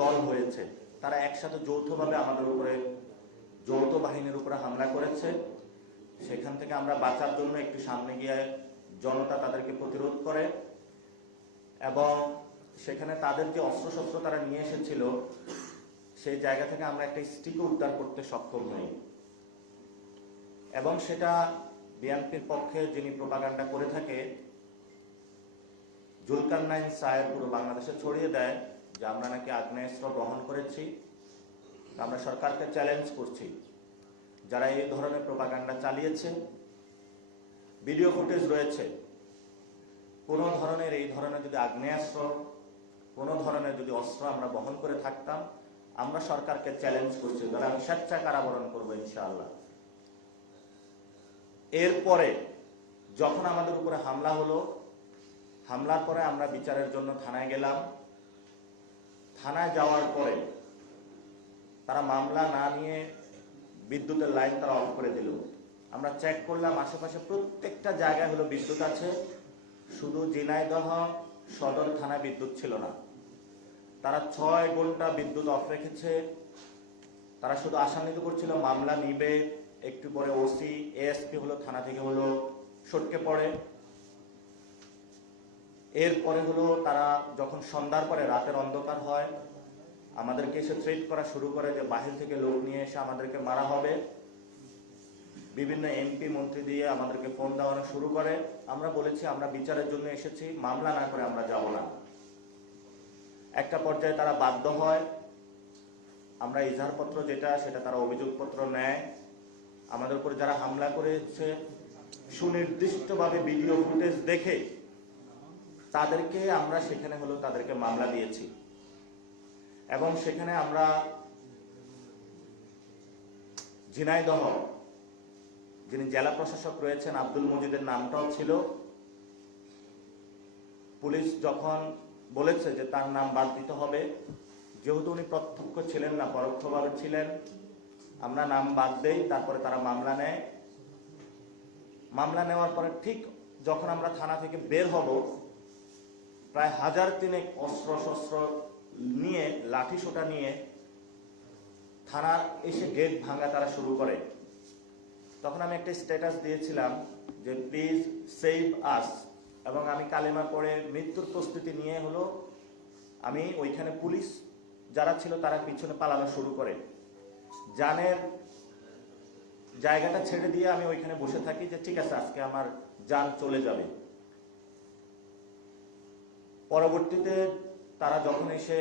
দল হয়েছে, তারা একসাথে যৌথভাবে আমাদের উপরে, যৌথ বাহিনীর উপরে হামলা করেছে। সেখান থেকে আমরা বাঁচার জন্য একটু সামনে গিয়ে জনতা তাদেরকে প্রতিরোধ করে এবং সেখানে তাদের যে অস্ত্রশস্ত্র তারা নিয়ে এসেছিল সেই জায়গা থেকে আমরা একটা স্টিকও উদ্ধার করতে সক্ষম হই এবং সেটা বিএনপির পক্ষে যিনি প্রোপাগান্ডা করে থাকে জুলকারনাইন সাহেব পুরো বাংলাদেশে ছড়িয়ে দেয় যে আমরা নাকি আগ্নেয়াস্ত্র বহন করেছি। আমরা সরকারকে চ্যালেঞ্জ করছি, যারা এই ধরনের প্রোপাগান্ডা চালিয়েছে, ভিডিও ফুটেজ রয়েছে, কোনো ধরনের এই ধরনের যদি আগ্নেয়াস্ত্র, কোনো ধরনের যদি অস্ত্র আমরা বহন করে থাকতাম, আমরা সরকারকে চ্যালেঞ্জ করছি, তাহলে আমি স্বেচ্ছায় কারাবরণ করবো ইনশাআল্লাহ। এরপরে যখন আমাদের উপরে হামলা হলো, হামলার পরে আমরা বিচারের জন্য থানায় গেলাম। থানায় যাওয়ার পরে তারা মামলা না নিয়ে বিদ্যুতের লাইন তারা অফ করে দিল। আমরা চেক করলাম আশেপাশে প্রত্যেকটা জায়গায় হলো বিদ্যুৎ আছে, শুধু ঝিনাইদহ সদর থানায় বিদ্যুৎ ছিল না। তারা 6 ঘন্টা বিদ্যুৎ অফ রেখেছে। তারা শুধু আসান্বিত করছিল মামলা নিবে, একটু পরে ওসি এএসপি হলো থানা থেকে হলো সটকে পড়ে। এরপরে হলো তারা যখন সন্ধ্যার পরে রাতের অন্ধকার হয় আমাদেরকে এসে থ্রেট করা শুরু করে যে বাহির থেকে লোক নিয়ে এসে আমাদেরকে মারা হবে। বিভিন্ন এমপি মন্ত্রী দিয়ে আমাদেরকে ফোন দেওয়ানো শুরু করে। আমরা বলেছি আমরা বিচারের জন্য এসেছি, মামলা না করে আমরা যাব না। একটা পর্যায়ে তারা বাধ্য হয়, আমরা ইজাহারপত্র যেটা সেটা তারা অভিযোগপত্র নেয়। আমাদের উপর যারা হামলা করেছে সুনির্দিষ্টভাবে ভিডিও ফুটেজ দেখে তাদেরকে আমরা সেখানে হলো তাদেরকে মামলা দিয়েছি এবং সেখানে আমরা ঝিনাইদহ যিনি জেলা প্রশাসক রয়েছেন আব্দুল মজিদের নামটাও ছিল। পুলিশ যখন বলেছে যে তার নাম বাদ দিতে হবে, যেহেতু উনি প্রত্যক্ষ ছিলেন না পরোক্ষভাবে ছিলেন, আমরা নাম বাদ দেই। তারপরে তারা মামলা নেয়। মামলা নেওয়ার পরে ঠিক যখন আমরা থানা থেকে বের হব, প্রায় 1003 অস্ত্র শস্ত্র নিয়ে, লাঠি সোটা নিয়ে থানার এসে গেট ভাঙা তারা শুরু করে। তখন আমি একটা স্ট্যাটাস দিয়েছিলাম যে প্লিজ সেভ আস, এবং আমি কালেমা পড়ে মৃত্যুর প্রস্তুতি নিয়ে হলো আমি ওইখানে পুলিশ যারা ছিল তারা পিছনে পালানো শুরু করে। জানের জায়গাটা ছেড়ে দিয়ে আমি ওইখানে বসে থাকি যে ঠিক আছে আজকে আমার জান চলে যাবে। পরবর্তীতে তারা যখন এসে